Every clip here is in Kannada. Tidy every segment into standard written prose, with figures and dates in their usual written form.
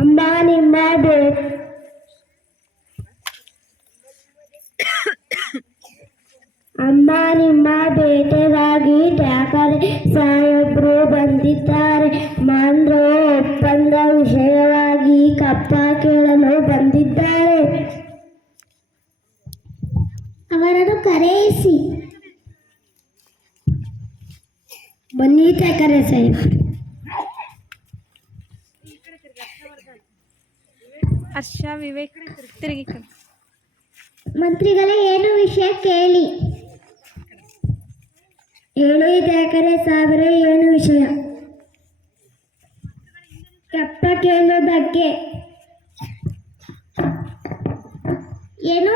ಅಮ್ಮ ನಿಮ್ಮ ಅಮ್ಮ ನಿಮ್ಮ ಬೇಟೆಗಾಗಿ ಠಾಕರೆ ಸಾಹೇಬ್ರು ಬಂದಿದ್ದಾರೆ. ಮಾಂದ್ರ ಒಪ್ಪಂದ ವಿಷಯವಾಗಿ ಕಪ್ಪ ಕೇಳಲು ಬಂದಿದ್ದಾರೆ. ಅವರನ್ನು ಕರೆಯಿಸಿ. ಬನ್ನಿ ಠಾಕರೆ ಸಾಹೇಬ್. ಹರ್ಷ ವಿವೇಕ್ ತಿರುಗಿ ಮಂತ್ರಿಗಳೇ, ಏನು ವಿಷಯ ಕೇಳಿ. ಹೇಳಿ ಠಾಕರೆ ಸಾಹೇಬ್ರೆ, ಏನು ವಿಷಯ? ಕಪ್ಪ ಕೇಳೋದಕ್ಕೆ. ಏನು?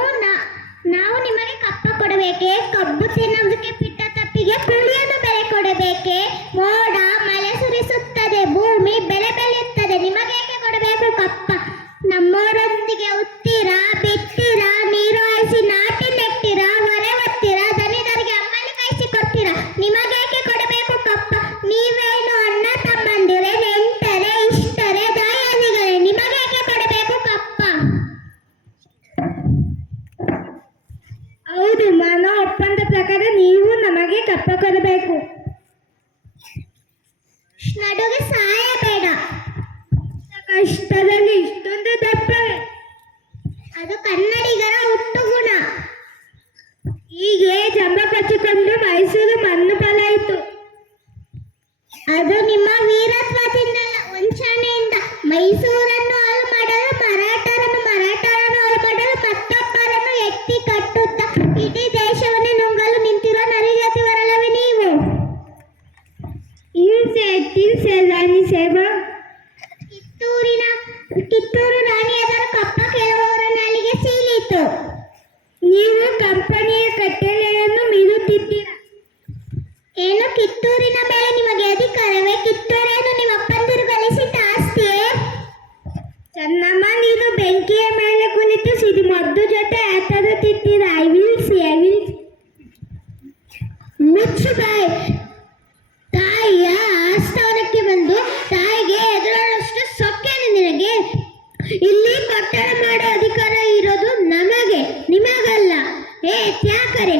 ನಾವು ನಿಮಗೆ ಕಪ್ಪ ಕೊಡಬೇಕೆ? ಕಬ್ಬು ತಿನ್ನೋದಕ್ಕೆ ಪಿಟ್ಟ ತಪ್ಪಿಗೆ ಪುಳಿಯನ್ನು ಬೆಲೆ ಕೊಡಬೇಕೆ? ಮೋಡ ಮಳೆ ಸುರಿಸುತ್ತದೆ, ಭೂಮಿ ಬೆಳೆ ಬೆಳೆಯುತ್ತದೆ, ನಿಮಗೇಕೆ ಕೊಡಬೇಕು ಕಪ್ಪ? ನಮ್ಮವರೊಂದಿಗೆ ಉತ್ತೀರಾ, ಬಿತ್ತೀರಾ, ನೀರು ಹಾಯಿಸಿ ನಾಟಿ ನೆಟ್ಟಿರಾ, ಹೊರೆ ಹೊತ್ತೀರಾ, ದನಿದರಿಗೆ ಅಮ್ಮಲ್ಲಿ ಕಾಯಿಸಿ ಕೊಡ್ತೀರಾ? ನಿಮಗೇಕೆ ಕೊಡಬೇಕು ಕಪ್ಪ? ನೀವೇನು ಅಣ್ಣ ತಮ್ಮಂದಿರೇ, ನೆಂಟರೆ, ಇಷ್ಟರೆ, ದಾಯಾದಿಗಳೇ, ನಿಮಗೇಕೆ ಕೊಡಬೇಕು ಕಪ್ಪ? ಹೌದು, ಮಾನವ ಒಪ್ಪಂದ ಪ್ರಕಾರ ನೀವು ನಮಗೆ ಕಪ್ಪ ಕೊಡಬೇಕು. ನಡುವೆ ಸಹಾಯ ಬೇಡ. ಕಷ್ಟದಲ್ಲಿ ಇಷ್ಟೊಂದು ದಪ್ಪವೇ? ಅದು ಕನ್ನಡಿಗರ ಹುಟ್ಟು ಗುಣ. ಹೀಗೆ ಜಂಬ ಕಚ್ಚಿಕೊಂಡು ಮೈಸೂರು ಮಣ್ಣು ಪಾಲಾಯಿತು. ಅದು ನಿಮ್ಮ ವೀರತ್ವದಿಂದಲ್ಲ, ವಂಚನೆಯಿಂದ. ಮೈಸೂರನ್ನು ಹಾಳು ಮಾಡಲು ಮರಾಠರನ್ನು ಹಾಳು ಮಾಡಲು ಮತ್ತೊಬ್ಬರನ್ನು ಎತ್ತಿ ಕಟ್ಟುತ್ತಾ ಇಡೀ ದೇಶವನ್ನೇ ನುಂಗಲು ನಿಂತಿರುವ ನರಿಗತಿವರಲ್ಲವೇ ನೀವು? ರಾಣಿ ಸಾಹೇಬ, ಕಿತ್ತೂರು ರಾಣಿಯಾದರೂ ಕಪ್ಪ ಕೇಳುವವರ ನಾಲಿಗೆ ಸೀಲಿತು. ನೀವು ಕಂಪನಿಯ ಕಟ್ಟಳೆಯನ್ನು ಮೀರುತ್ತಿದ್ದೀರಾ. ಏನು? ಕಿತ್ತೂರಿನ ಮೇಲೆ ನಿಮಗೆ ಅಧಿಕಾರವೇ? ಕಿತ್ತೂರೇನು ನಿಮ್ಮ ಅಪ್ಪಂದಿರು ಗಳಿಸಿದ ಆಸ್ತಿಯೇ? ಚೆನ್ನಮ್ಮ, ನೀನು ಬೆಂಕಿಯ ಮೇಲೆ ಕುಳಿತು ಸಿಡಿಮದ್ದು ಜೊತೆ ಆಟದುತ್ತಿದ್ದೀರಾ. I will see. ಮುಚ್ಚು ಬಾಯ್. ತಾಯಿಯ ಆಸ್ಥಾನಕ್ಕೆ ಬಂದು ತಾಯಿಗೆ ಎದುರಾಳಷ್ಟು ಸೊಕ್ಕೇನು ನಿನಗೆ? ಇಲ್ಲಿ ಕಟ್ಟಡ ಮಾಡೋ ಅಧಿಕಾರ ಇರೋದು ನಮಗೆ, ನಿಮಗಲ್ಲ. ತ್ಯಾಕರೆ,